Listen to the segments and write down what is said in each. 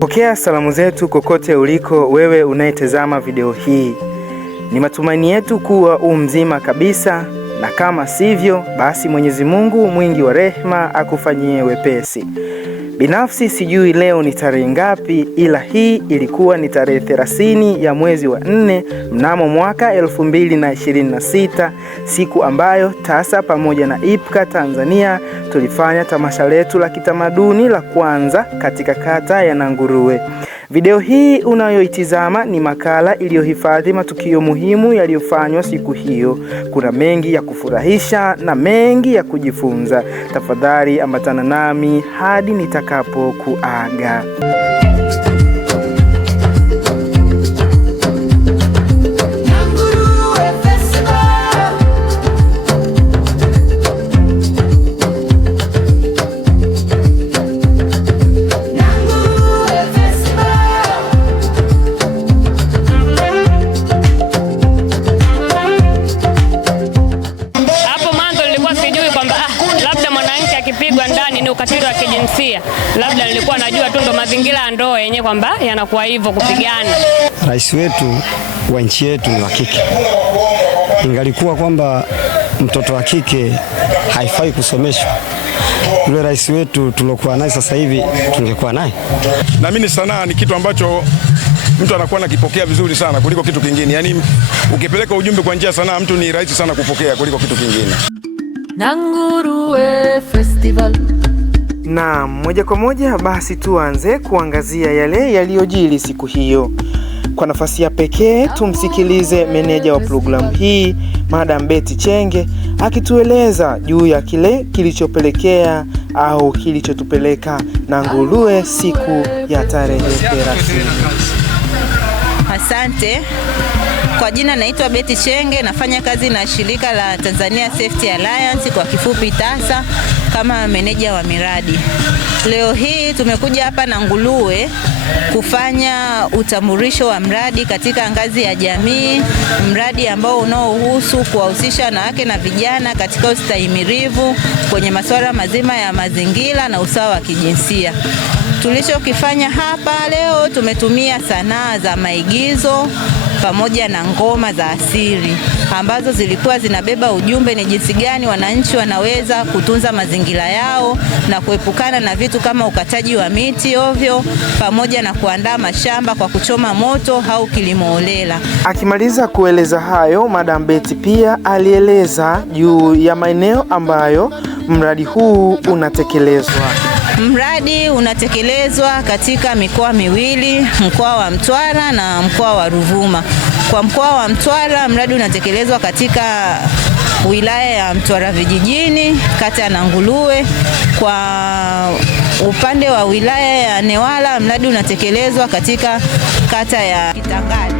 Pokea salamu zetu kokote uliko wewe unayetazama video hii. Ni matumaini yetu kuwa mzima kabisa, na kama sivyo basi Mwenyezi Mungu mwingi wa rehema akufanyie wepesi. Binafsi sijui leo ni tarehe ngapi, ila hii ilikuwa ni tarehe 30 ya mwezi wa 4 mnamo mwaka 2026, siku ambayo TASA pamoja na IPCA Tanzania tulifanya tamasha letu la kitamaduni la kwanza katika kata ya Nanguruwe. Video hii unayoitizama ni makala iliyohifadhi matukio muhimu yaliyofanywa siku hiyo. Kuna mengi ya kufurahisha na mengi ya kujifunza. Tafadhali ambatana nami hadi nitakapo kuaga. Ukatili wa kijinsia, labda nilikuwa najua tu ndo mazingira ya ndoa yenyewe kwamba yanakuwa hivyo kupigana. Rais wetu wa nchi yetu ni wa kike. Ingalikuwa kwamba mtoto wa kike haifai kusomeshwa, yule rais wetu tulokuwa naye sasa hivi tungekuwa naye. Na mimi sanaa ni kitu ambacho mtu anakuwa nakipokea vizuri sana kuliko kitu kingine. Yaani ukipeleka ujumbe kwa njia sanaa, mtu ni rahisi sana kupokea kuliko kitu kingine. Nanguruwe Festival. Na moja kwa moja basi tuanze kuangazia yale yaliyojiri siku hiyo. Kwa nafasi ya pekee tumsikilize meneja wa programu hii, Madam Betty Chenge, akitueleza juu ya kile kilichopelekea au kilichotupeleka Nanguruwe siku ya tarehe 30. Asante. Kwa jina naitwa Betty Chenge, nafanya kazi na shirika la Tanzania Safety Alliance kwa kifupi TASA kama meneja wa miradi. Leo hii tumekuja hapa Nanguruwe kufanya utambulisho wa mradi katika ngazi ya jamii, mradi ambao unaohusu kuwahusisha wanawake na vijana katika ustahimilivu kwenye masuala mazima ya mazingira na usawa wa kijinsia. Tulichokifanya hapa leo, tumetumia sanaa za maigizo pamoja na ngoma za asili ambazo zilikuwa zinabeba ujumbe ni jinsi gani wananchi wanaweza kutunza mazingira yao na kuepukana na vitu kama ukataji wa miti ovyo pamoja na kuandaa mashamba kwa kuchoma moto au kilimo holela. Akimaliza kueleza hayo, Madam Betty pia alieleza juu ya maeneo ambayo mradi huu unatekelezwa. Mradi unatekelezwa katika mikoa miwili, mkoa wa Mtwara na mkoa wa Ruvuma. Kwa mkoa wa Mtwara, mradi unatekelezwa katika wilaya ya Mtwara vijijini, kata ya Nanguruwe. Kwa upande wa wilaya ya Newala, mradi unatekelezwa katika kata ya Kitangani.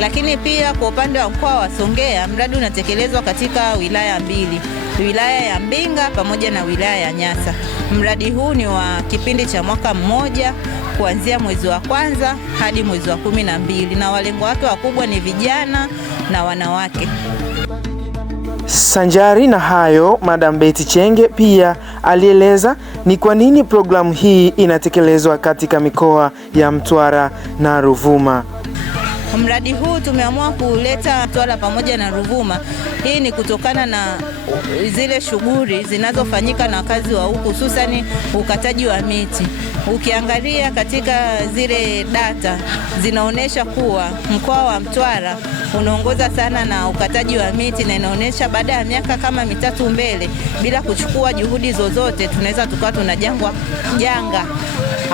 Lakini pia kwa upande wa mkoa wa Songea, mradi unatekelezwa katika wilaya mbili, wilaya ya Mbinga pamoja na wilaya ya Nyasa. Mradi huu ni wa kipindi cha mwaka mmoja kuanzia mwezi wa kwanza hadi mwezi wa 12, na walengo wake wakubwa ni vijana na wanawake. Sanjari na hayo, Madam Betty Chenge pia alieleza ni kwa nini programu hii inatekelezwa katika mikoa ya Mtwara na Ruvuma. Mradi huu tumeamua kuleta Mtwara pamoja na Ruvuma. Hii ni kutokana na zile shughuli zinazofanyika na wakazi wa huku, hususani ukataji wa miti. Ukiangalia katika zile data zinaonesha kuwa mkoa wa Mtwara unaongoza sana na ukataji wa miti, na inaonesha baada ya miaka kama 3 mbele bila kuchukua juhudi zozote tunaweza tukawa tunajangwa janga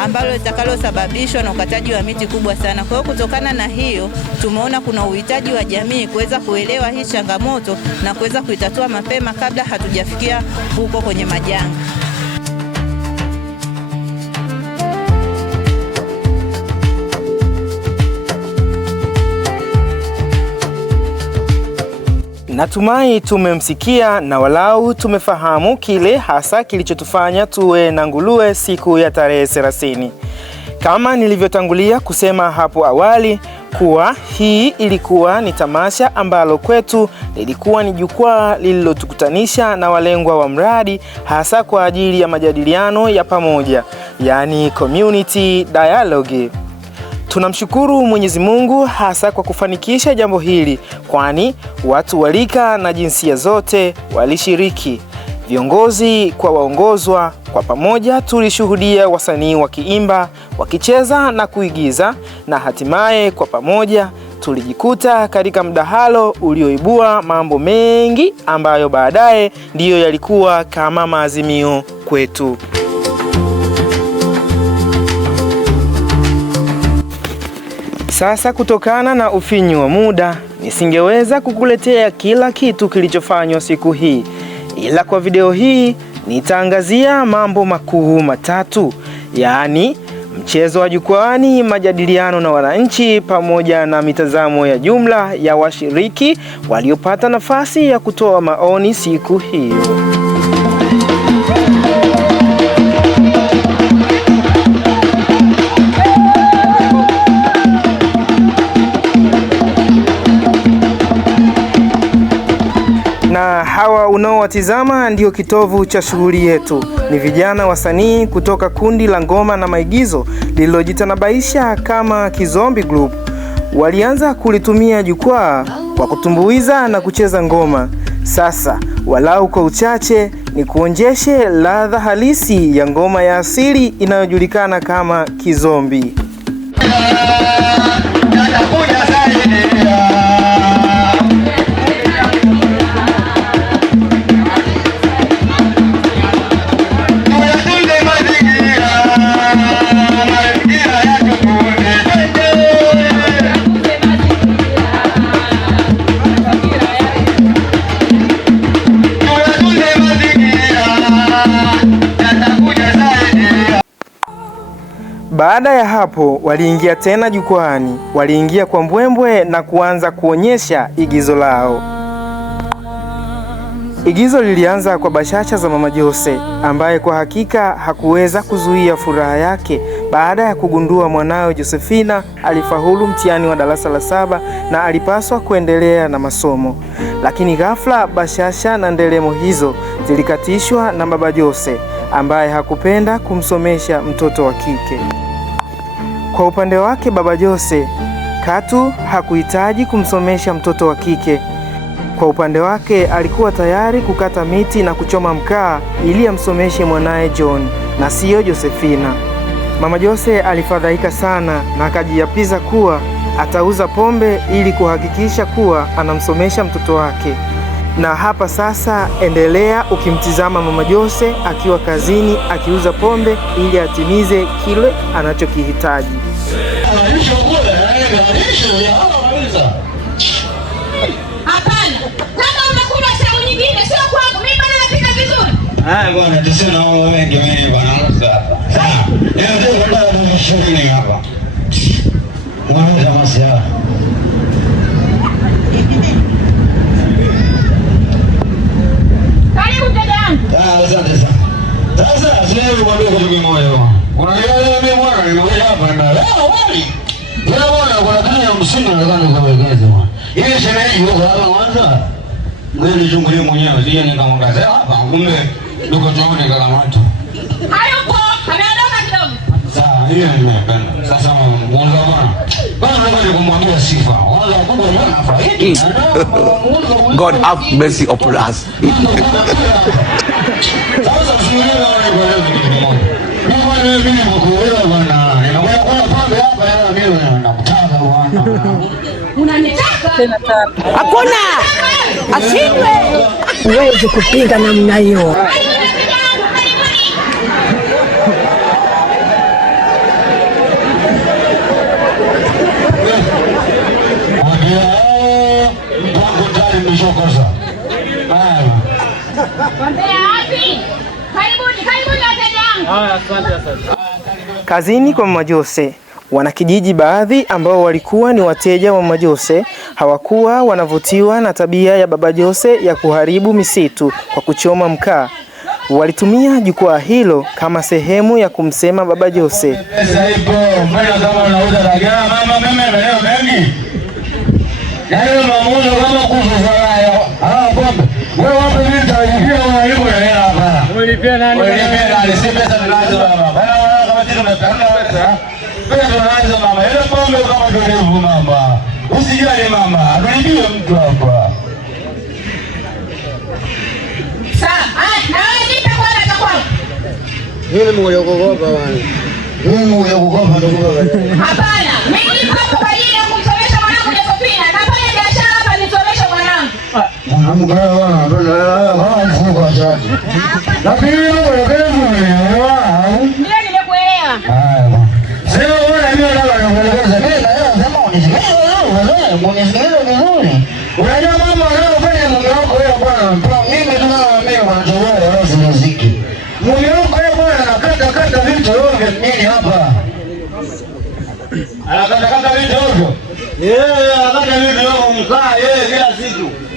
ambalo litakalosababishwa na ukataji wa miti kubwa sana. Kwa hiyo kutokana na hiyo tumeona kuna uhitaji wa jamii kuweza kuelewa hii changamoto na kuweza kuitatua mapema kabla hatujafikia huko kwenye majanga. Natumai tumemsikia na walau tumefahamu kile hasa kilichotufanya tuwe Nanguruwe siku ya tarehe 30. Kama nilivyotangulia kusema hapo awali kuwa hii ilikuwa ni tamasha ambalo kwetu lilikuwa ni jukwaa lililotukutanisha na walengwa wa mradi hasa kwa ajili ya majadiliano ya pamoja yani community dialogue. Tunamshukuru Mwenyezi Mungu hasa kwa kufanikisha jambo hili, kwani watu walika na jinsia zote walishiriki. Viongozi kwa waongozwa, kwa pamoja tulishuhudia wasanii wakiimba, wakicheza na kuigiza, na hatimaye kwa pamoja tulijikuta katika mdahalo ulioibua mambo mengi ambayo baadaye ndiyo yalikuwa kama maazimio kwetu. Sasa kutokana na ufinyu wa muda, nisingeweza kukuletea kila kitu kilichofanywa siku hii. Ila kwa video hii nitaangazia mambo makuu matatu, yaani mchezo wa jukwaani, majadiliano na wananchi, pamoja na mitazamo ya jumla ya washiriki waliopata nafasi ya kutoa maoni siku hiyo. Na hawa unaowatizama ndio kitovu cha shughuli yetu. Ni vijana wasanii kutoka kundi la ngoma na maigizo lililojitanabaisha kama Kizombi Group. Walianza kulitumia jukwaa kwa kutumbuiza na kucheza ngoma. Sasa walau kwa uchache ni kuonjeshe ladha halisi ya ngoma ya asili inayojulikana kama Kizombi. Baada ya hapo waliingia tena jukwaani, waliingia kwa mbwembwe na kuanza kuonyesha igizo lao. Igizo lilianza kwa bashasha za Mama Jose, ambaye kwa hakika hakuweza kuzuia furaha yake baada ya kugundua mwanawe Josephina alifaulu mtihani wa darasa la 7 na alipaswa kuendelea na masomo. Lakini ghafla bashasha na ndelemo hizo zilikatishwa na Baba Jose, ambaye hakupenda kumsomesha mtoto wa kike. Kwa upande wake Baba Jose katu hakuhitaji kumsomesha mtoto wa kike. Kwa upande wake alikuwa tayari kukata miti na kuchoma mkaa ili amsomeshe mwanae John na siyo Josephina. Mama Jose alifadhaika sana na akajiapiza kuwa atauza pombe ili kuhakikisha kuwa anamsomesha mtoto wake. Na hapa sasa endelea ukimtizama Mama Jose akiwa kazini akiuza pombe ili atimize kile anachokihitaji. Hapana. Kama unakunywa shauri nyingine sio kwangu. Mimi bado napika vizuri. Bwana tuseme na wewe ndio wewe bwana sasa. Ndio ndio ndio shauri hapa. Mwanzo masiara. Karibu dada yangu. Asante sana. Sasa sio mwambie kwa mimi moyo. Unanielewa mimi mwana nimekuja hapa na leo wali. Leo bwana kuna kanya ya msingi nadhani kwa wekeza bwana. Ile shemeji yuko hapa kwanza. Mimi nijungulie mwenyewe sije nikamwangazia hapa kumbe ndugu tuone kama watu. Hayupo, ameondoka kidogo. Sawa, hiyo nimependa. Sasa mwanzo bwana. Bwana nataka kumwambia sifa. Wala kubwa bwana faidi. God have mercy upon us. Sasa simuelewa wale kitu kimoja. Mimi nakuelewa bwana. Ninakuja kula pombe hapa ya mimi nakutaka bwana. Unanitaka? Hakuna. Ashindwe. Uweze kupinga namna hiyo. Kazini kwa Mama Jose, wanakijiji baadhi ambao walikuwa ni wateja wa Mama Jose hawakuwa wanavutiwa na tabia ya Baba Jose ya kuharibu misitu kwa kuchoma mkaa. Walitumia jukwaa hilo kama sehemu ya kumsema Baba Jose. Pesa ipo, mbona kama unauza dagaa mama mimi leo mengi. Leo mamuzo kama kufufulia. Pombe. Wewe wapi mimi tajifia unalipo hela hapa. Unalipia nani? Unalipia nani? Si pesa tunazo hapa. pesa. Pesa tunaanza mama. Ile pombe kama tulivu mama. Usijali mama, anaibia mtu hapa. Sawa, na wewe nipe kwa cha kwangu. Yule mmoja kukopa bwana. Yule mmoja kukopa ndio. Hapana, mimi nipo kwa ajili ya kumsomesha mwanangu Josephine. Nafanya biashara hapa nisomeshe mwanangu. Mwanangu bwana, bwana mfuko achaje. Lakini wewe ndio nimekuelewa. haya. Sio wewe ndio unaelekeza. Mimi nasema unisikilize vizuri. Unajua mama anayofanya mume wako wewe bwana, mimi tunawaambia wanatoa wao muziki. Mume wako wewe bwana anakata vitu ovyo nini hapa? Anakata vitu ovyo. Anakata vitu ovyo mkaa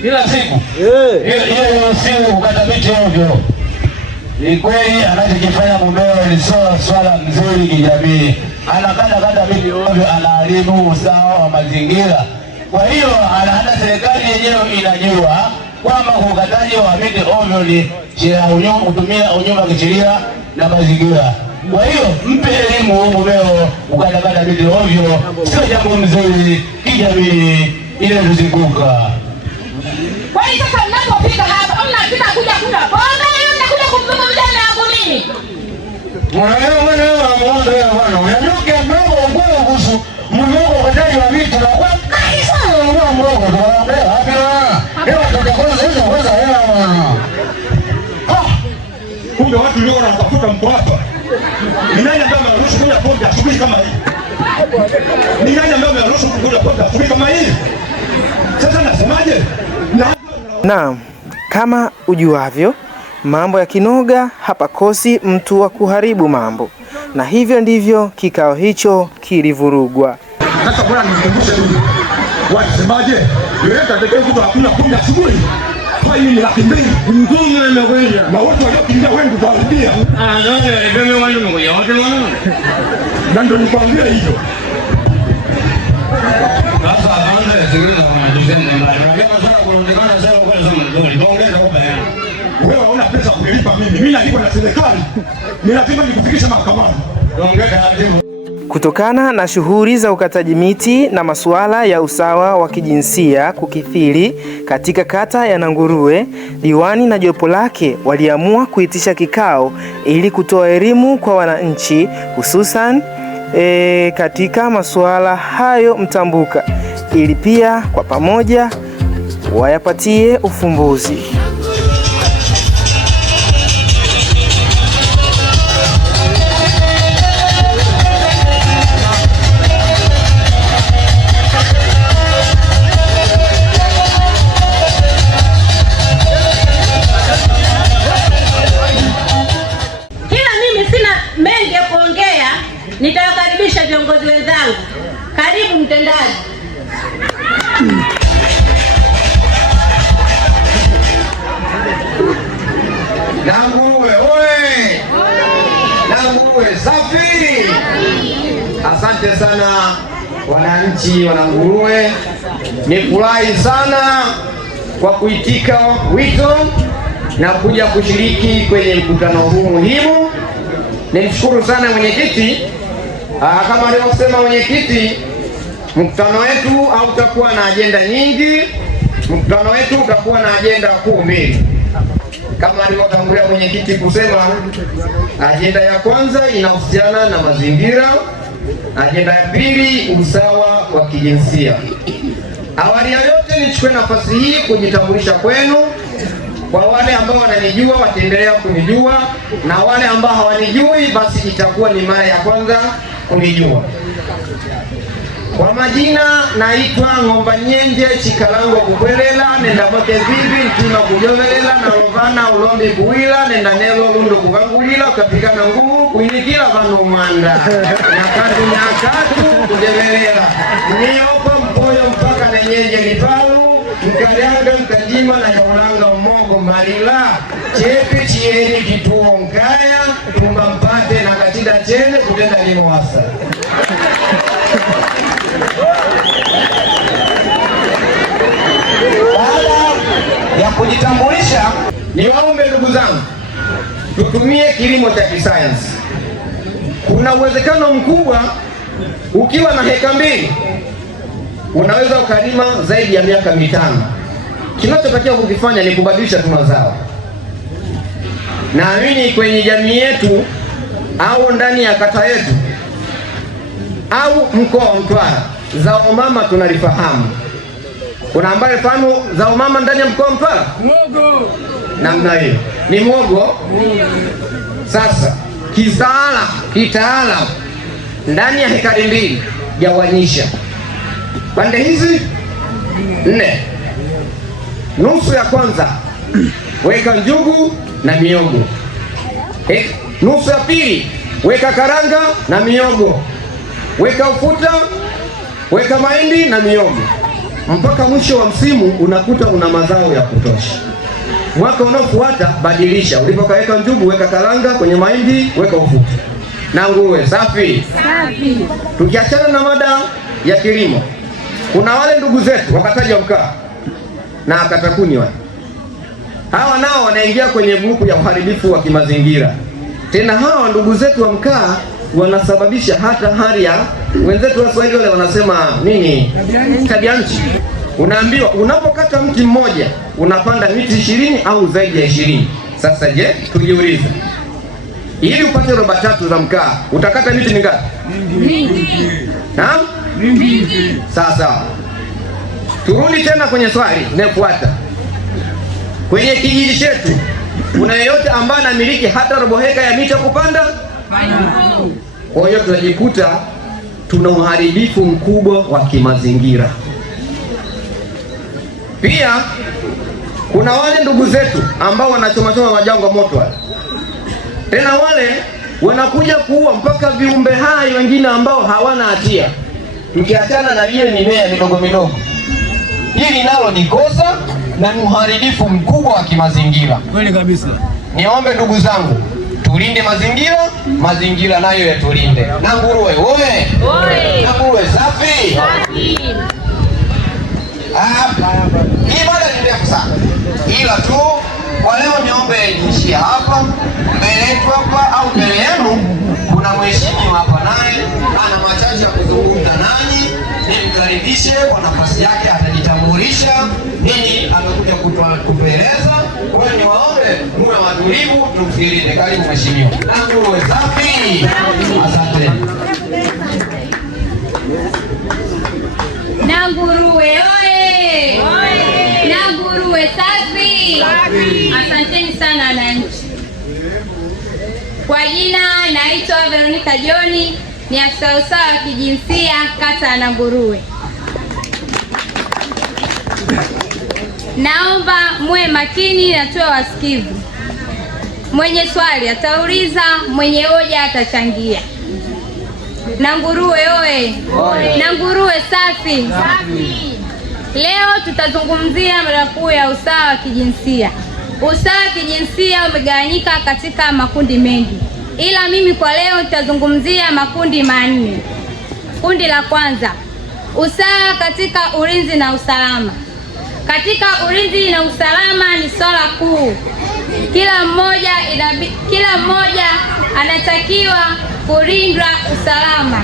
kila siku. Hiyo sio kukata vitu ovyo. Ni kweli anachokifanya mumeo ni swala mzuri kijamii. Anakata vitu ovyo, anaharibu usawa wa mazingira. Kwa hiyo hata serikali yenyewe inajua kwamba ukataji wa miti ovyo ni kutumia unyumba kisheria na mazingira. Kwa hiyo mpe elimu mumeo, ukata miti ovyo sio jambo mzuri kijamii ile tuzunguka. Kwa hiyo sasa mnapopika hapa, mnataka kuja kula pombe, mnakuja kumzungumzia na yangu nini? Unajua kiambapo ukweli kuhusu mumeo ukataji wa miti na kwa kanisa unajua mdogo tunaambia hapa tutakosa hizo kwanza hela. Kumbe watu leo wanatafuta mko hapa. Ni nani ambaye anaruhusu kunywa pombe asubuhi kama hii? Ni nani ambaye anaruhusu kunywa pombe asubuhi kama hii? Sasa nasemaje? Naam, kama ujuavyo, mambo ya kinoga hapakosi mtu wa kuharibu mambo, na hivyo ndivyo kikao hicho kilivurugwa. Sasa bwana nikukumbushe hivi. Wasemaje? Yule atakayekuja kunywa hakuna pombe asubuhi. Kwa hiyo ni 200,000. Mtume amekuja. Na wote waliokimbia wengi kuaribia. Ndio ndio wale mmoja wote wana. Na ndio nikwambia hivyo. Sasa anaanza kusikiliza wanajisema mbaya. Unajua sana kuonekana sana kwa sababu ndio tuongeze kwa bayana. Wewe una pesa kulipa mimi. Mimi nalipa na serikali. Ni lazima nikufikishe mahakamani. Tuongeze hapo. Kutokana na shughuli za ukataji miti na masuala ya usawa wa kijinsia kukithiri katika kata ya Nanguruwe, diwani na jopo lake waliamua kuitisha kikao ili kutoa elimu kwa wananchi, hususan katika masuala hayo mtambuka, ili pia kwa pamoja wayapatie ufumbuzi. Nitawakaribisha viongozi wenzangu. Karibu mtendaji. Nanguruwe oye! Nanguruwe safi! Asante sana wananchi wa Nanguruwe. Nifurahi sana kwa kuitika wito na kuja kushiriki kwenye mkutano huu muhimu. Nimshukuru sana mwenyekiti. Kama alivyosema mwenyekiti, mkutano wetu hautakuwa na ajenda nyingi. Mkutano wetu utakuwa na ajenda kuu mbili. Kama alivyotangulia mwenyekiti kusema, ajenda ya kwanza inahusiana na mazingira, ajenda ya pili usawa wa kijinsia. Awali ya yote nichukue nafasi hii kujitambulisha kwenu. Kwa wale ambao wananijua wataendelea kunijua, na wale ambao hawanijui basi itakuwa ni mara ya kwanza kunijua. Kwa majina naitwa Ng'ombanyenje Chikalango Kubwelela nenda moke vivi ntima kujovelela na rovana ulombi kuwila nenda nelo lundo kukangulila ukapigana ngumu kuinikila vano mwanda nyakatu nyakatu kujevelela niopo mpoyo mpaka na nyenje lipalu mkalianga mkajima na yaulanga umongo malila chepi chieni kituo nkaya tumba mpate na katida chene kutenda lino wasa. Baada ya kujitambulisha, niwaombe ndugu zangu tutumie kilimo cha kisayansi. kuna uwezekano mkubwa ukiwa na heka 2 unaweza ukalima zaidi ya miaka 5. Kinachotakiwa kukifanya ni kubadilisha tu mazao. Naamini kwenye jamii yetu au ndani ya kata yetu au mkoa wa Mtwara, zao mama tunalifahamu. Kuna ambaye fahamu zao mama ndani ya mkoa wa Mtwara? Mwogo. Namna hiyo ni mwogo. Sasa kitaalamu ndani ya hekari 2 gawanyisha pande hizi 4. Nusu ya kwanza weka njugu na miogo. Nusu ya pili weka karanga na miogo. Weka ufuta, weka mahindi na miogo. Mpaka mwisho wa msimu unakuta una mazao ya kutosha. Mwaka unaofuata badilisha. Ulipokaweka njugu weka karanga, kwenye mahindi weka ufuta. Na nguruwe safi. Safi. Tukiachana na mada ya kilimo, kuna wale ndugu zetu wakataja mkaa na akatakuni wale. Hawa nao wanaingia kwenye grupu ya uharibifu wa kimazingira. Tena hawa ndugu zetu wa mkaa wanasababisha hata hali ya wenzetu wa Swahili wale wanasema nini? Tabia nchi. Unaambiwa unapokata mti mmoja unapanda miti 20 au zaidi ya 20. Sasa je, tujiulize, ili upate roba 3 za mkaa utakata miti mingapi? Mingi. Naam? Mingi. Sasa turudi tena kwenye swali linalofuata. Kwenye kijiji chetu kuna yeyote ambaye anamiliki hata robo heka ya miti ya kupanda? Kwa hiyo tunajikuta tuna uharibifu mkubwa wa kimazingira. Pia kuna wale ndugu zetu ambao wanachoma majanga moto wale. Tena wale wanakuja kuua mpaka viumbe hai wengine ambao hawana hatia. Tukiachana na ile mimea midogo midogo, hili nalo ni kosa na ni uharibifu mkubwa wa kimazingira. Kweli kabisa. Niombe ndugu zangu, tulinde mazingira, mazingira nayo yatulinde. Na nguruwe oye! Na nguruwe safi! Safi! Hii mada ni ndefu sana, ila tu kwa leo niombe niishie hapa. Mbele yetu hapa au mbele yenu kuna mheshimiwa hapa, naye ana machache ya kuzungumza nanyi. Nimkaribishe kwa nafasi yake, atajitambulisha nini amekuja kutueleza. Kwa hiyo niwaombe muwe watulivu, tumsikilize. Karibu mheshimiwa. Na nguruwe safi! Asante. Na nguruwe oye! Na nguruwe safi! Asanteni sana wananchi. Kwa jina naitwa Veronica John, ni afisa usawa wa kijinsia kata ya Nanguruwe. Naomba muwe makini na tuwe wasikivu. Mwenye swali atauliza, mwenye hoja atachangia. Nanguruwe oye! Nanguruwe safi! Leo tutazungumzia mada kuu ya usawa wa kijinsia. Usawa wa kijinsia umegawanyika katika makundi mengi, ila mimi kwa leo nitazungumzia makundi 4. Kundi la kwanza, usawa katika ulinzi na usalama. Katika ulinzi na usalama ni swala kuu. Kila mmoja anatakiwa kulindwa usalama.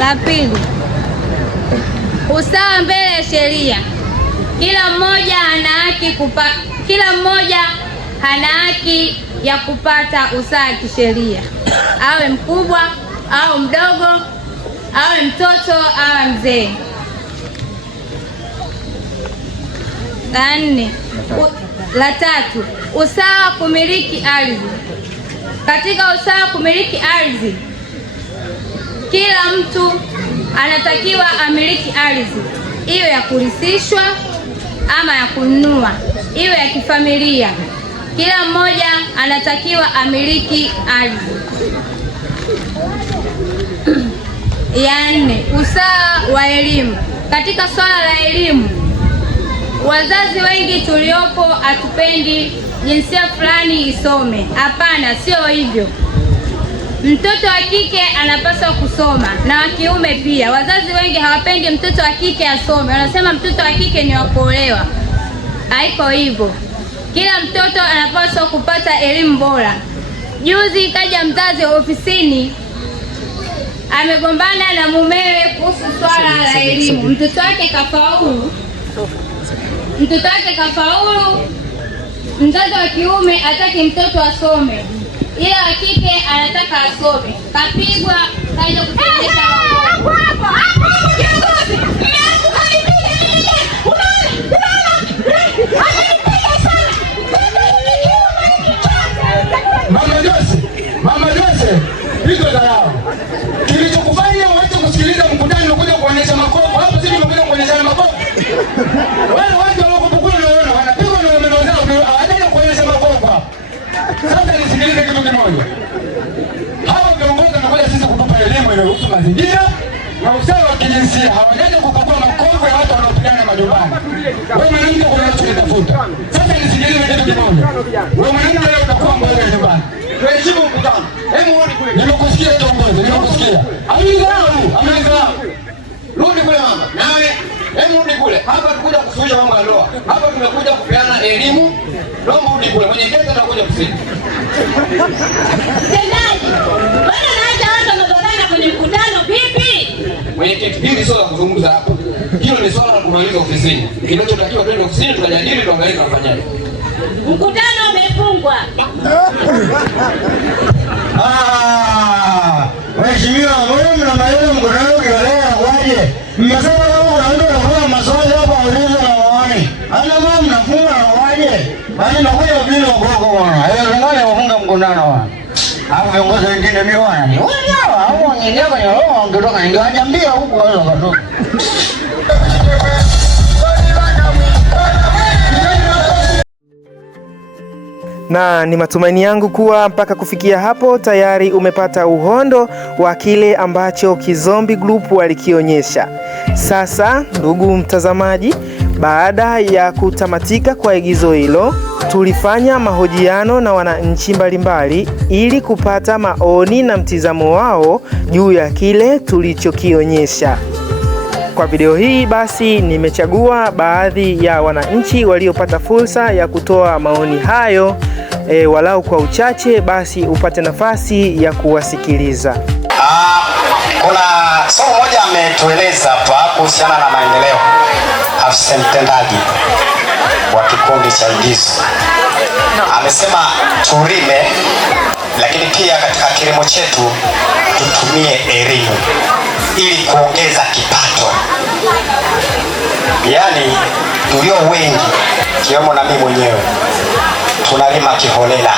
La pili, usawa mbele ya sheria. Kila mmoja ana haki ya kupata usawa kisheria, awe mkubwa au mdogo, awe mtoto au mzee. La tatu, usawa kumiliki ardhi. Katika usawa kumiliki ardhi, kila mtu anatakiwa amiliki ardhi, iwe ya kurisishwa ama ya kununua, iwe ya kifamilia. Kila mmoja anatakiwa amiliki ardhi. Ya 4, usawa wa elimu. Katika swala la elimu, wazazi wengi tuliopo hatupendi jinsia fulani isome. Hapana, sio hivyo. Mtoto wa kike anapaswa kusoma na wa kiume pia. Wazazi wengi hawapendi mtoto wa kike asome, wanasema mtoto wa kike ni wa kuolewa. Haiko hivyo. Kila mtoto anapaswa kupata elimu bora. Juzi kaja mzazi ofisini amegombana na mumewe kuhusu swala la elimu. Mtoto wake kafaulu. Mzazi wa kiume hataki mtoto asome, ila wa kike anataka asome. Kapigwa, kaja kutekeleza Mama Jose, hizo dharau. Kilichokufanya uache kusikiliza mkutano kuja kuonyesha makopo. Hapo sisi tumekuja kuonyesha makopo. Wale watu waliokuwa wanaona wanapigwa na wameno zao, hawajaja kuonyesha makopo. Sasa nisikilize kitu kimoja. Hawa viongozi wanakuja sisi kutupa elimu inayohusu mazingira na usawa wa kijinsia. Hawajaja kukagua makopo ya watu wanaopigana majumbani. Wewe mwanamke unachokitafuta. Sasa nisikilize kitu kimoja. Wewe mwanamke leo utakuwa mbele nyumbani. Tuheshimu mkutano. Hebu rudi kule. Nimekusikia kiongozi, nimekusikia. Amesahau. Rudi kule mama. Nawe hebu rudi kule. Hapa tukuja kusuluhisha mambo ya ndoa. Hapa tumekuja kupeana elimu. Naomba rudi kule. Mwenye kesi atakuja kusini. Tendaji. Bwana naacha watu wanazozana kwenye mkutano vipi? Mwenye kesi hili sio la kuzungumza hapa. Hilo ni swala la kumaliza ofisini. Kinachotakiwa twende ofisini tukajadili tuangalie tunafanyaje. Mkutano umefungwa. Mheshimiwa, wewe mnamaliza mkutano kiolea kwaje? Mmesema kama unaenda kufanya maswali hapa ulizo na waoni. Hata kama mnafunga na waje. Bali nakuja bila gogo bwana. Ngani wafunga mkutano bwana. Hao viongozi wengine mimi bwana ni. Wao hao wengine kwenye roho wangetoka ningewaambia huko wao wakatoka. Na ni matumaini yangu kuwa mpaka kufikia hapo tayari umepata uhondo wa kile ambacho Kizombi Group walikionyesha. Sasa ndugu mtazamaji, baada ya kutamatika kwa igizo hilo, tulifanya mahojiano na wananchi mbalimbali ili kupata maoni na mtizamo wao juu ya kile tulichokionyesha. Kwa video hii basi nimechagua baadhi ya wananchi waliopata fursa ya kutoa maoni hayo, walau kwa uchache, basi upate nafasi ya kuwasikiliza. Kuna somo moja ametueleza hapa kuhusiana na maendeleo, afisa mtendaji wa kikundi cha igizo. Amesema tulime, lakini pia katika kilimo chetu tutumie elimu ili kuongeza kipato. Yaani tulio wengi, kiwemo na mimi mwenyewe, tunalima kiholela.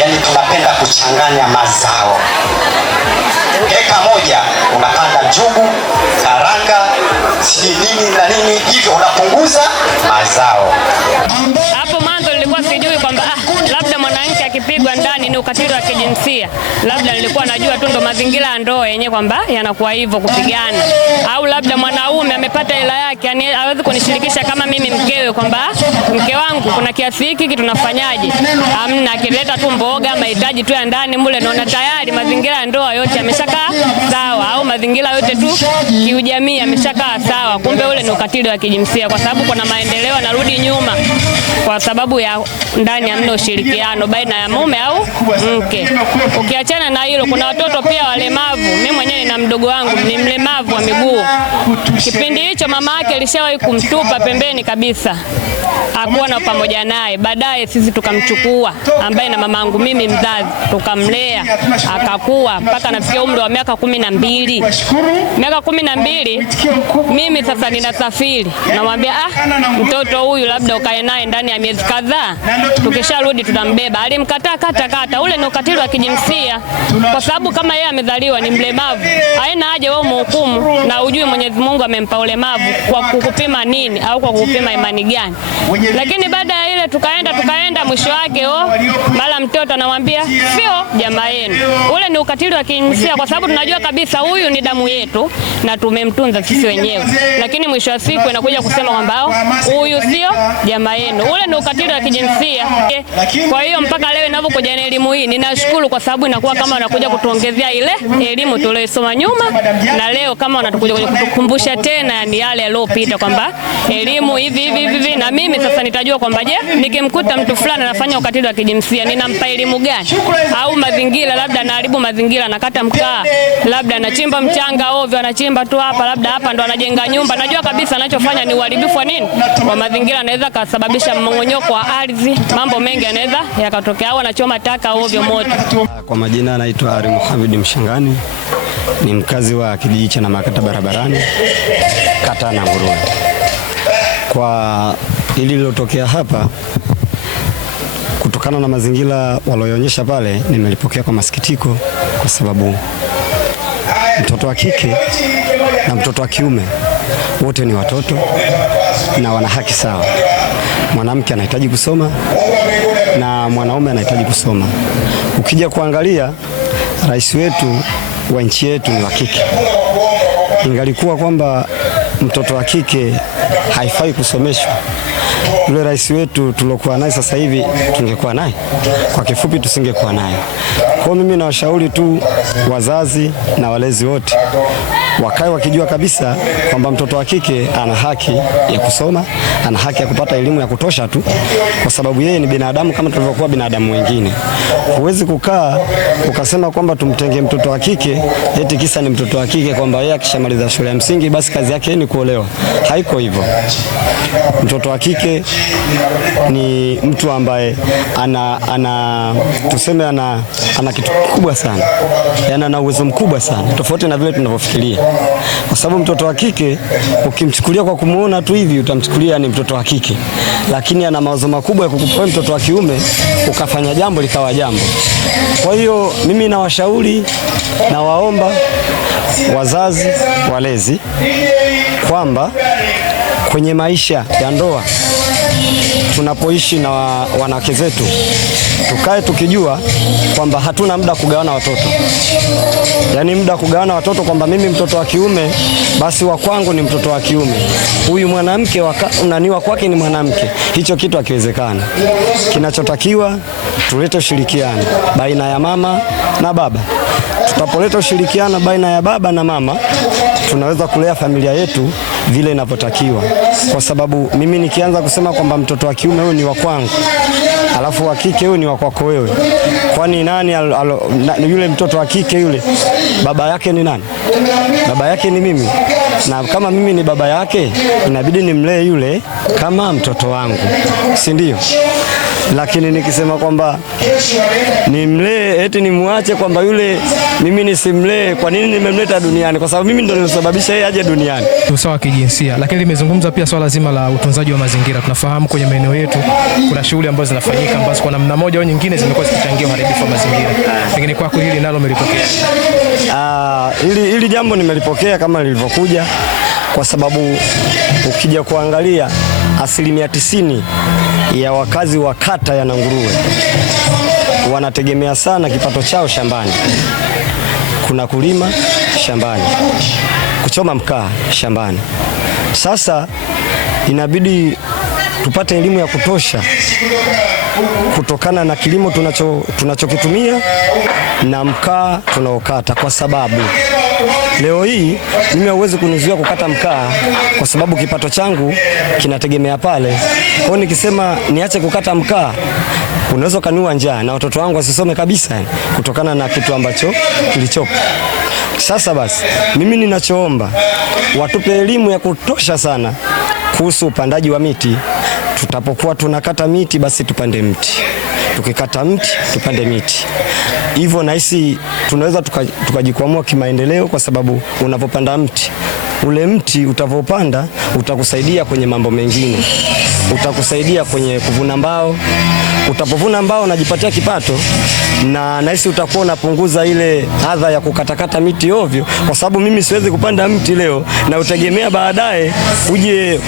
Yaani tunapenda kuchanganya mazao. Eka moja unapanda njugu, karanga, si nini na nini, hivyo unapunguza mazao. Hapo mwanzo nilikuwa sijui kwamba labda mwanamke akipigwa ndani ni ukatili wa kijinsia. Labda nilikuwa najua tu ndo mazingira ya ndoa yenyewe kwamba yanakuwa hivyo kupigana. Au labda mwanaume amepata hela yake, yani hawezi kunishirikisha kama mimi mkewe kwamba mke wangu kuna kiasi hiki tunafanyaje. Hamna, akileta tu mboga, mahitaji tu ya ndani mule, naona tayari mazingira ya ndoa yote yameshakaa sawa, au mazingira yote tu kiujamii yameshakaa sawa. Kumbe ule ni ukatili wa kijinsia, kwa sababu kuna maendeleo yanarudi nyuma kwa sababu ya ndani hamna ushirikiano baina ya mume au mke. Ukiachana na hilo, kuna watoto pia walemavu. Mimi mwenyewe nina mdogo wangu ni mlemavu wa miguu. Kipindi hicho mama yake alishawahi kumtupa pembeni kabisa, hakuwa na pamoja naye. Baadaye sisi tukamchukua, ambaye na mamangu mimi mzazi, tukamlea akakua mpaka nafikia umri wa miaka 12. Miaka 12 mimi sasa ninasafiri, namwambia mtoto huyu labda ukae naye ndani ya miezi kadhaa, tukisharudi tutambeba. Alimkataa kata. Ule ni ukatili wa kijinsia, kwa sababu kama yeye amezaliwa ni mlemavu, haina haja wewe mhukumu na ujue Mwenyezi Mungu amempa ulemavu kwa kukupima nini au kwa kukupima imani gani. Lakini baada ya ile tukaenda mwisho wake mara mtoto anamwambia sio jamaa yenu. Ule ni ukatili wa kijinsia, kwa sababu tunajua kabisa huyu ni damu yetu na tumemtunza sisi wenyewe, lakini mwisho wa siku inakuja kusema kwamba huyu sio jamaa yenu. Ule ni ukatili wa kijinsia. Kwa hiyo mpaka leo ninapokuja na elimu hii ninashukuru, kwa sababu inakuwa kama wanakuja kutuongezea ile elimu tuliyosoma nyuma, na leo kama wanatukuja kutukumbusha tena ni yale yaliyopita kwamba elimu hivi, na mimi sasa nitajua kwamba je, nikimkuta mtu fulani anafanya ukatili wa kijinsia ninampa elimu gani? Au mazingira, labda anaharibu mazingira, nakata mkaa, labda anachimba mchanga ovyo, anachimba tu hapa, labda hapa ndo anajenga nyumba. Najua kabisa anachofanya ni uharibifu wa nini? Kwa mazingira, anaweza kusababisha mmomonyoko wa ardhi, mambo mengi yanaweza yakatokea, au anachoma taka ovyo moto. Kwa majina anaitwa Ari Muhammad Mshangani, ni mkazi wa kijiji cha Namakata Barabarani, kata na Nguruwe. Kwa hili lilotokea hapa, kutokana na mazingira walioonyesha pale, nimelipokea kwa masikitiko, kwa sababu mtoto wa kike na mtoto wa kiume wote ni watoto na wana haki sawa. Mwanamke anahitaji kusoma na mwanaume anahitaji kusoma. Ukija kuangalia, rais wetu wa nchi yetu ni wa kike. Ingalikuwa kwamba mtoto wa kike haifai kusomeshwa, yule rais wetu tulokuwa naye sasa hivi tungekuwa naye, kwa kifupi tusingekuwa naye. Kwa mimi nawashauri tu wazazi na walezi wote wakae wakijua kabisa kwamba mtoto wa kike ana haki ya kusoma, ana haki ya kupata elimu ya kutosha tu, kwa sababu yeye ni binadamu kama tulivyokuwa binadamu wengine. Huwezi kukaa ukasema kwamba tumtenge mtoto wa kike eti kisa ni mtoto wa kike, kwamba yeye akishamaliza shule ya msingi basi kazi yake ni kuolewa. Haiko hivyo. Mtoto wa kike ni mtu ambaye tuseme ana kitu kikubwa sana, yaani ana uwezo mkubwa sana, tofauti na vile tunavyofikiria. Kwa sababu mtoto wa kike ukimchukulia kwa kumuona tu hivi utamchukulia ni mtoto wa kike, lakini ana mawazo makubwa ya kukupa mtoto wa kiume ukafanya jambo likawa jambo. Kwa hiyo mimi nawashauri na waomba wazazi, walezi, kwamba kwenye maisha ya ndoa tunapoishi na wanawake zetu, tukae tukijua kwamba hatuna muda kugawana watoto. Yaani muda kugawana watoto kwamba mimi mtoto wa kiume basi wa kwangu ni mtoto wa kiume, huyu mwanamke unaniwa kwake ni mwanamke. Hicho kitu hakiwezekana. Kinachotakiwa tulete ushirikiano baina ya mama na baba. Tutapoleta ushirikiano baina ya baba na mama, tunaweza kulea familia yetu vile inavyotakiwa. Kwa sababu mimi nikianza kusema kwamba mtoto wa kiume huyu ni wa kwangu, alafu wa kike huyu ni wa kwako wewe, kwani nani yule mtoto wa kike yule baba yake ni nani? Baba yake ni mimi, na kama mimi ni baba yake inabidi nimlee yule kama mtoto wangu, si ndio? Lakini nikisema kwamba nimlee eti nimwache kwamba yule mimi nisimlee, kwa nini nimemleta duniani? Kwa sababu mimi ndo nilisababisha yeye aje duniani. Usawa wa kijinsia, lakini limezungumza pia swala zima la utunzaji wa mazingira. Tunafahamu kwenye maeneo yetu kuna shughuli ambazo zinafanyika ambazo kwa namna moja au nyingine zimekuwa zikichangia uharibifu wa mazingira. Pengine kwako hili nalo umelipokea? Hili jambo nimelipokea kama lilivyokuja, kwa sababu ukija kuangalia 90% ya wakazi wa kata ya Nanguruwe wanategemea sana kipato chao shambani. Kuna kulima shambani, kuchoma mkaa shambani. Sasa inabidi tupate elimu ya kutosha kutokana na kilimo tunachokitumia na mkaa tunaokata, kwa sababu leo hii mimi hauwezi kunizuia kukata mkaa kwa sababu kipato changu kinategemea pale. Kwa hiyo nikisema niache kukata mkaa, unaweza kaniua njaa na watoto wangu wasisome kabisa, kutokana na kitu ambacho kilichopo. Sasa basi mimi ninachoomba watupe elimu ya kutosha sana kuhusu upandaji wa miti. Tutapokuwa tunakata miti basi tupande mti, tukikata mti tupande miti. Hivyo nahisi tunaweza tukajikwamua kimaendeleo, kwa sababu unapopanda mti, ule mti utavopanda utakusaidia kwenye mambo mengine. Utakusaidia kwenye kuvuna mbao. Utapovuna mbao unajipatia kipato, na nahisi utakuwa unapunguza ile adha ya kukatakata miti ovyo, kwa sababu mimi siwezi kupanda mti leo na utegemea baadaye uje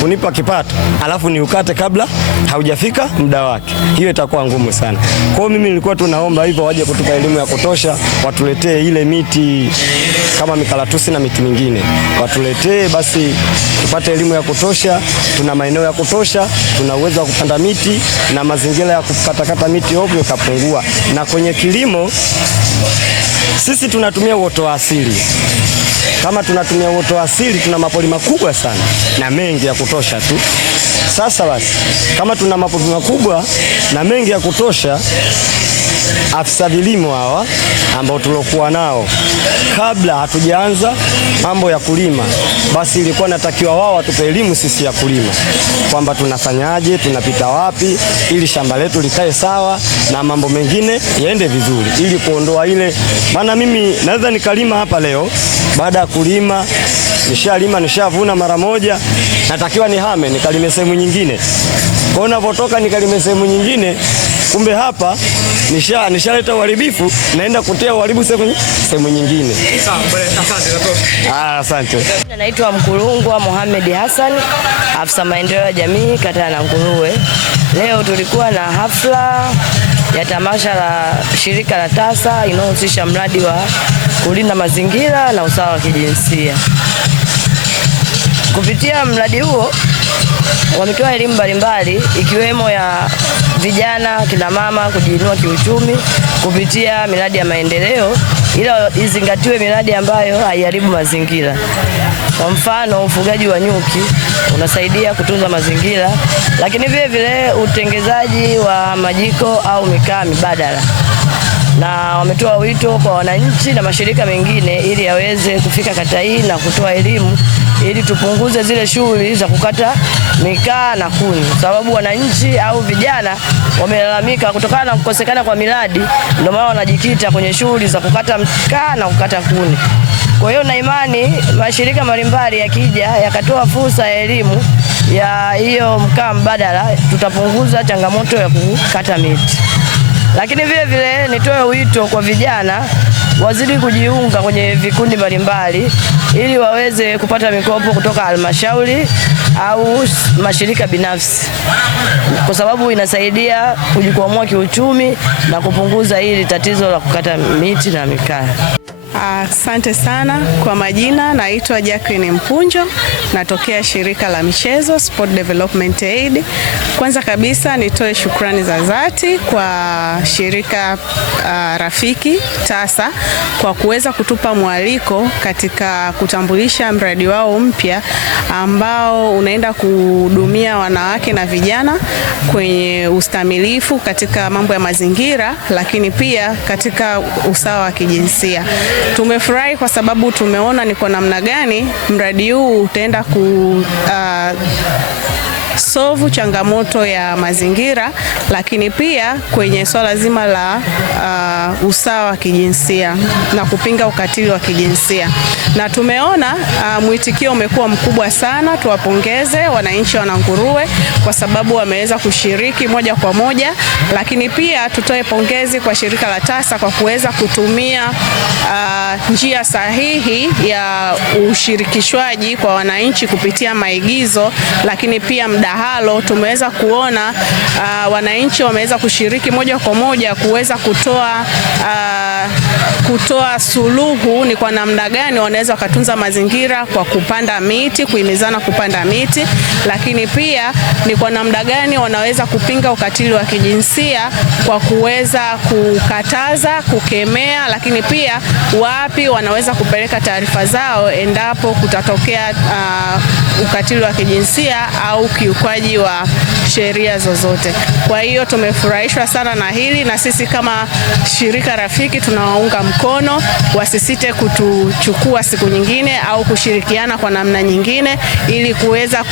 kunipa kipato alafu ni ukate kabla haujafika muda wake. Hiyo itakuwa ngumu sana. Kwa hiyo mimi nilikuwa tunaomba hivyo waje kutupa elimu ya kutosha, watuletee ile miti kama mikalatusi na miti mingine, watuletee basi tupate elimu ya kutosha. Tuna maeneo ya kutosha, tuna uwezo wa kupanda miti na mazingira ya kukatakata miti ovyo kapungua. Na kwenye kilimo sisi tunatumia uoto wa asili. Kama tunatumia uoto wa asili, tuna mapori makubwa sana na mengi ya kutosha tu. Sasa basi, kama tuna mapovu makubwa na mengi ya kutosha, afisa vilimo hawa ambao tulokuwa nao kabla hatujaanza mambo ya kulima, basi ilikuwa natakiwa wao watupe elimu sisi ya kulima, kwamba tunafanyaje, tunapita wapi ili shamba letu likae sawa na mambo mengine yaende vizuri, ili kuondoa ile. Maana mimi naweza nikalima hapa leo, baada ya kulima nishalima nishavuna mara moja, natakiwa nihame nikalime sehemu nyingine. Kwa unapotoka nikalime sehemu nyingine, kumbe hapa nishaleta uharibifu, naenda kutia uharibu sehemu nyingine. Asante. Naitwa Mkulungwa Mohamed Hassan, afisa maendeleo ya jamii kata ya Nanguruwe. Leo tulikuwa na hafla ya tamasha la shirika la TASA inayohusisha mradi wa kulinda mazingira na usawa wa kijinsia. Kupitia mradi huo wametoa elimu mbalimbali ikiwemo ya vijana, kina mama kujiinua kiuchumi kupitia miradi ya maendeleo, ila izingatiwe miradi ambayo haiharibu mazingira. Kwa mfano, ufugaji wa nyuki unasaidia kutunza mazingira, lakini vile vile utengenezaji wa majiko au mikaa mbadala. Na wametoa wito kwa wananchi na mashirika mengine ili yaweze kufika kata hii na kutoa elimu ili tupunguze zile shughuli za kukata mikaa na kuni, sababu wananchi au vijana wamelalamika kutokana na kukosekana kwa miradi, ndio maana wanajikita kwenye shughuli za kukata mikaa na kukata kuni. Kwa hiyo na imani mashirika mbalimbali yakija yakatoa fursa ya elimu ya hiyo mkaa mbadala, tutapunguza changamoto ya kukata miti. Lakini vile vile nitoe wito kwa vijana wazidi kujiunga kwenye vikundi mbalimbali ili waweze kupata mikopo kutoka halmashauri au mashirika binafsi, kwa sababu inasaidia kujikwamua kiuchumi na kupunguza hili tatizo la kukata miti na mikaa. Asante sana. Kwa majina naitwa Jacqueline Mpunjo, natokea shirika la michezo Sport Development Aid. Kwanza kabisa nitoe shukrani za dhati kwa shirika rafiki TASA kwa kuweza kutupa mwaliko katika kutambulisha mradi wao mpya ambao unaenda kuhudumia wanawake na vijana kwenye ustamilifu katika mambo ya mazingira, lakini pia katika usawa wa kijinsia. Tumefurahi kwa sababu tumeona ni kwa namna gani mradi huu utaenda solve changamoto ya mazingira, lakini pia kwenye swala zima la usawa wa kijinsia na kupinga ukatili wa kijinsia. Na tumeona mwitikio umekuwa mkubwa sana. Tuwapongeze wananchi wa Nanguruwe kwa sababu wameweza kushiriki moja kwa moja, lakini pia tutoe pongezi kwa shirika la TASA kwa kuweza kutumia njia sahihi ya ushirikishwaji kwa wananchi kupitia maigizo, lakini pia mdahalo. Tumeweza kuona wananchi wameweza kushiriki moja kwa moja kuweza kutoa suluhu ni kwa namna gani wanaweza wakatunza mazingira kwa kupanda miti, kuhimizana kupanda miti, lakini pia ni kwa namna gani wanaweza kupinga ukatili wa kijinsia kwa kuweza kukataza, kukemea, lakini pia wapi wanaweza kupeleka taarifa zao endapo kutatokea ukatili wa kijinsia au kiukwaji wa sheria zozote. Kwa hiyo tumefurahishwa sana na hili, na sisi kama shirika rafiki tunawaunga mkono, wasisite kutuchukua siku nyingine au kushirikiana kwa namna nyingine ili kuweza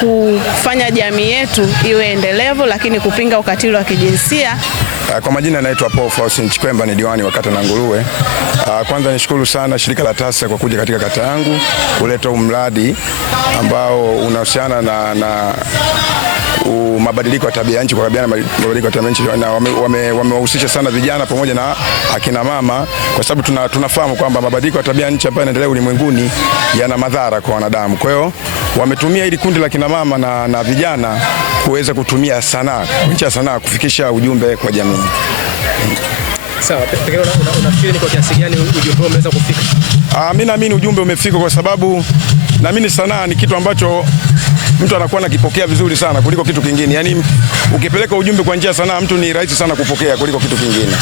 kufanya jamii yetu iwe endelevu, lakini kupinga ukatili wa kijinsia. Kwa majina naitwa Paul Faustin Chikwemba, ni diwani wa kata Nanguruwe. Kwanza nishukuru sana shirika la TASA kwa kuja katika kata yangu kuleta mradi ambao unahusiana na mabadiliko ya tabia nchi, kwa sababu mabadiliko ya tabia nchi, na wamewahusisha sana vijana pamoja na akina mama, kwa sababu tunafahamu kwamba mabadiliko ya tabia nchi ambayo yanaendelea ulimwenguni yana madhara kwa wanadamu. Kwa hiyo wametumia hili kundi la kina mama na vijana kuweza kutumia sanaa, kupitia sanaa kufikisha ujumbe kwa jamii. Sawa, pekee unafikiri ni kwa kiasi gani ujumbe umeweza kufika? Mimi naamini ujumbe umefika kwa sababu naamini sanaa ni kitu ambacho mtu anakuwa nakipokea vizuri sana kuliko kitu kingine. Yaani ukipeleka ujumbe kwa njia ya sanaa, mtu ni rahisi sana kupokea kuliko kitu kingine.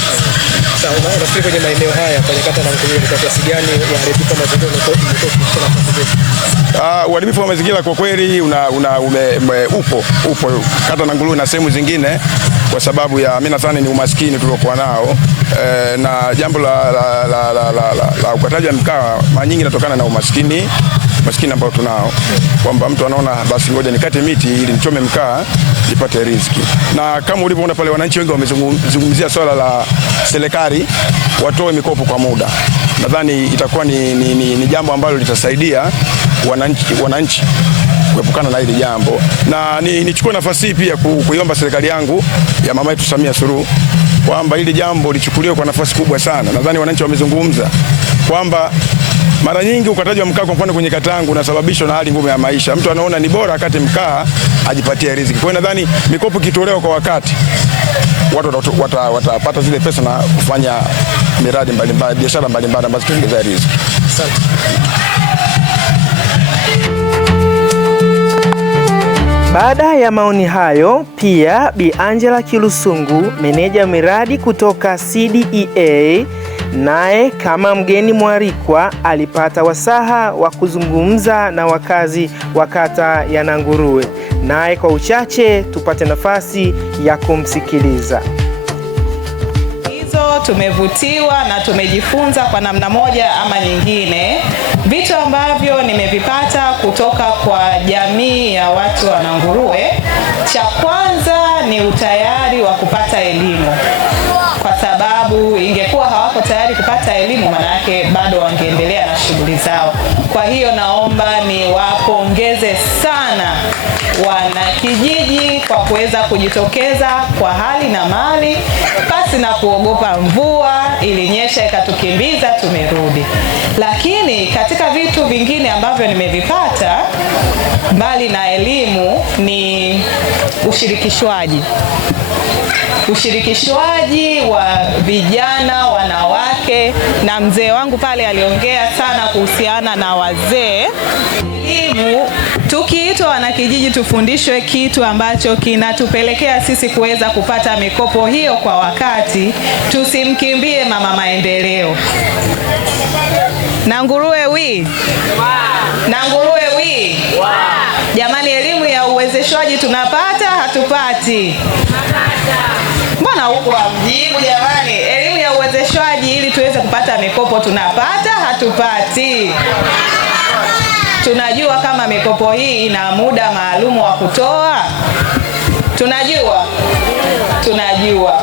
Sawa, unafikiri kwenye maeneo haya kwenye kata na Nguruwe kwa kiasi gani uharibifu wa mazingira uharibifu wa mazingira kwa kweli upo kata na Nguruwe na sehemu zingine, kwa sababu ya mimi nadhani ni umaskini tuliokuwa nao, na jambo la ukataji wa mkaa mara nyingi inatokana na umaskini ambao tunao, kwamba mtu anaona basi ngoja nikate miti ili nichome mkaa nipate riziki. Na kama ulivyoona pale, wananchi wengi wamezungumzia swala la serikali watoe mikopo kwa muda. Nadhani itakuwa ni jambo ambalo litasaidia wananchi kuepukana na hili jambo, na nichukue nafasi hii pia kuiomba serikali yangu ya mama yetu Samia Suluhu kwamba hili jambo lichukuliwe kwa nafasi kubwa sana. Nadhani wananchi wamezungumza kwamba mara nyingi ukataji wa mkaa kwa mfano kwenye kata yangu unasababishwa na hali ngumu ya maisha. Mtu anaona ni bora akate mkaa ajipatie riziki. Kwa hiyo nadhani mikopo ikitolewa kwa wakati, watu watapata zile pesa na kufanya miradi mbalimbali, biashara mbalimbali ambazo zitaongeza riziki. Asante. Baada ya maoni hayo, pia Bi Angela Kilusungu, meneja miradi kutoka CDEA, naye kama mgeni mwalikwa alipata wasaha wa kuzungumza na wakazi wa kata ya Nanguruwe. Naye kwa uchache tupate nafasi ya kumsikiliza. Tumevutiwa na tumejifunza kwa namna moja ama nyingine vitu ambavyo nimevipata kutoka kwa jamii ya watu wa Nanguruwe. Cha kwanza ni utayari wa kupata elimu, kwa sababu ingekuwa hawako tayari kupata elimu, maana yake bado wangeendelea na shughuli zao. Kwa hiyo naomba niwapongeze sana wanakijiji kwa kuweza kujitokeza kwa hali na mali pasi na kuogopa mvua. Ilinyesha ikatukimbiza, tumerudi. Lakini katika vitu vingine ambavyo nimevipata mbali na elimu ni ushirikishwaji wa vijana, wanawake, na mzee wangu pale aliongea sana kuhusiana na wazee. Elimu, tukiitwa wanakijiji tufundishwe kitu ambacho kinatupelekea sisi kuweza kupata mikopo hiyo kwa wakati. Tusimkimbie mama maendeleo. Nanguruwe wi! Nanguruwe wi! Jamani, elimu ya uwezeshwaji tunapata hatupati? Mbona huko hamjibu jamani? Elimu ya uwezeshwaji ili tuweze kupata mikopo tunapata hatupati? Tunajua kama mikopo hii ina muda maalumu wa kutoa? Tunajua.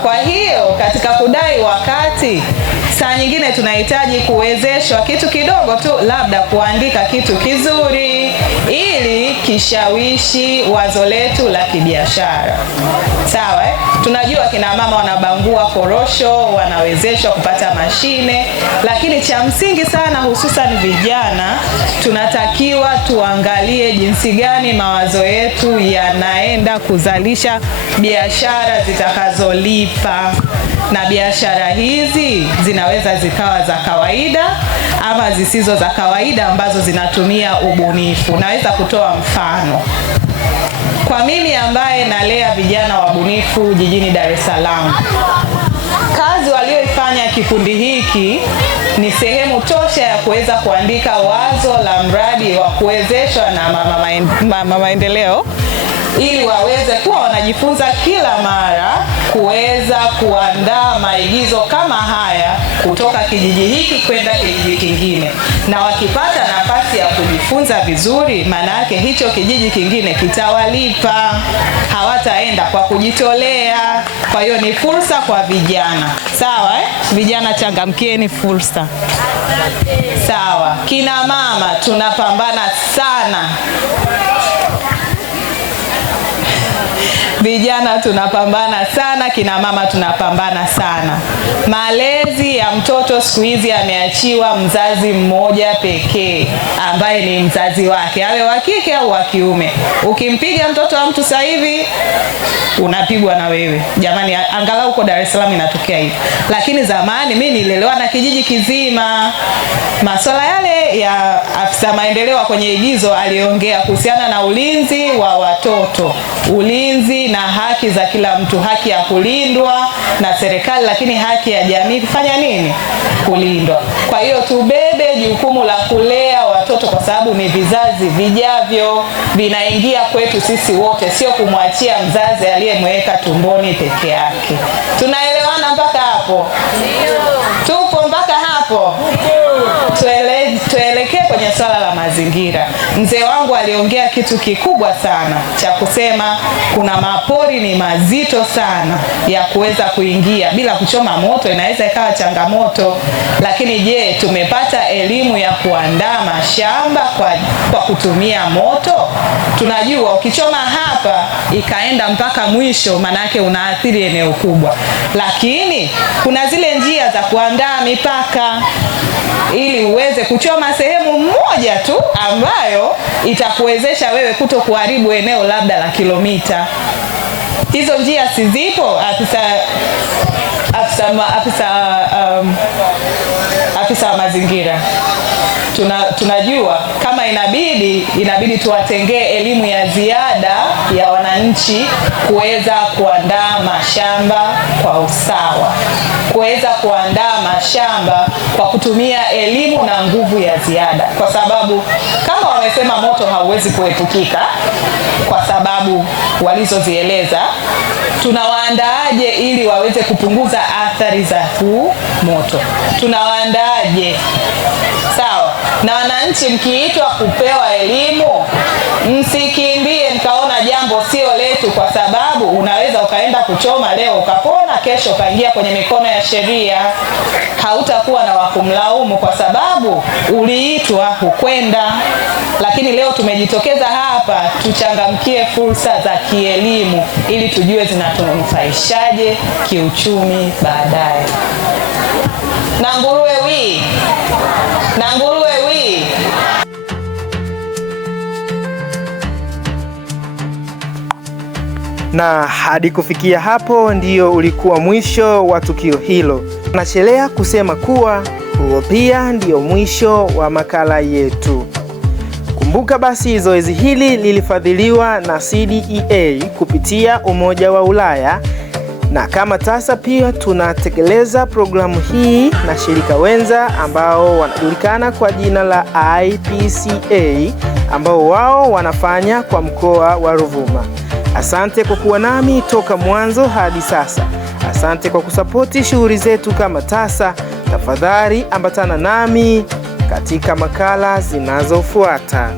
Kwa hiyo katika kudai wakati, saa nyingine tunahitaji kuwezeshwa kitu kidogo tu, labda kuandika kitu kizuri ili kishawishi wazo letu la kibiashara. Sawa eh? Tunajua kina mama wanabangua korosho, wanawezeshwa kupata mashine, lakini cha msingi sana hususan vijana, tunatakiwa tuangalie jinsi gani mawazo yetu yanaenda kuzalisha biashara zitakazolipa. Na biashara hizi zinaweza zikawa za kawaida ama zisizo za kawaida ambazo zinatumia ubunifu. Naweza kutoa mfano. Kwa mimi ambaye nalea vijana wabunifu jijini Dar es Salaam, kazi walioifanya kikundi hiki ni sehemu tosha ya kuweza kuandika wazo la mradi wa kuwezeshwa na mama maendeleo, ili waweze kuwa wanajifunza kila mara kuweza kuandaa maigizo kama haya kutoka kijiji hiki kwenda kijiji kingine. Na wakipata nafasi ya kujifunza vizuri, maana yake hicho kijiji kingine kitawalipa, hawataenda kwa kujitolea. Kwa hiyo ni fursa kwa vijana. Sawa eh? Vijana changamkieni fursa. Sawa. Kina mama tunapambana sana. Vijana tunapambana sana, kina mama tunapambana sana. Malezi ya mtoto siku hizi ameachiwa mzazi mmoja pekee ambaye ni mzazi wake, awe wa kike au wa kiume. Ukimpiga mtoto wa mtu sasa hivi unapigwa na wewe. Jamani, angalau huko Dar es Salaam inatokea hivi. Lakini zamani mimi nilelewa na kijiji kizima. Masuala yale ya afisa maendeleo kwenye igizo aliongea kuhusiana na ulinzi wa watoto, ulinzi na haki za kila mtu, haki ya kulindwa na serikali, lakini haki ya jamii kufanya nini? Kulindwa. Kwa hiyo tubebe jukumu la kulea watoto, kwa sababu ni vizazi vijavyo, vinaingia kwetu sisi wote, sio kumwachia mzazi aliyemweka tumboni peke yake. Tunaelewana mpaka hapo? Tupo mpaka hapo? Tuelekee kwenye swala la mazingira. Mzee wangu aliongea kitu kikubwa sana cha kusema kuna mapori ni mazito sana ya kuweza kuingia bila kuchoma moto, inaweza ikawa changamoto. Lakini je, tumepata elimu ya kuandaa mashamba kwa kutumia moto? Tunajua ukichoma hapa ikaenda mpaka mwisho, manake unaathiri eneo kubwa. Lakini kuna zile njia za kuandaa mipaka ili uweze kuchoma sehemu moja tu ambayo itakuwezesha wewe kuto kuharibu eneo labda la kilomita. Hizo njia si zipo? Afisa wa mazingira, tunajua kama inabidi tuwatengee elimu ya ziada ya wananchi kuweza kuandaa mashamba kwa usawa, kuweza kuandaa mashamba kwa kutumia elimu na nguvu ya ziada, kwa sababu kama wamesema moto hauwezi kuepukika kwa sababu walizozieleza, tunawaandaaje ili waweze kupunguza athari za huu moto? Tunawaandaaje? Sawa. Na wananchi mkiitwa kupewa elimu, msikimbie mkaona jambo sio letu, kwa sababu unaweza ukaenda kuchoma leo ukapona, kesho ukaingia kwenye mikono ya sheria. Hautakuwa na wakumlaumu kwa sababu uliitwa hukwenda. Lakini leo tumejitokeza hapa, tuchangamkie fursa za kielimu ili tujue zinatunufaishaje kiuchumi baadaye. Na nguruwe wii. Na nguruwe wii. Na hadi kufikia hapo ndio ulikuwa mwisho wa tukio hilo. Nachelea kusema kuwa huo pia ndio mwisho wa makala yetu. Kumbuka basi zoezi hili lilifadhiliwa na CDEA kupitia Umoja wa Ulaya, na kama TASA pia tunatekeleza programu hii na shirika wenza ambao wanajulikana kwa jina la IPCA, ambao wao wanafanya kwa mkoa wa Ruvuma. Asante kwa kuwa nami toka mwanzo hadi sasa. Asante kwa kusapoti shughuli zetu kama TASA. Tafadhali ambatana nami katika makala zinazofuata.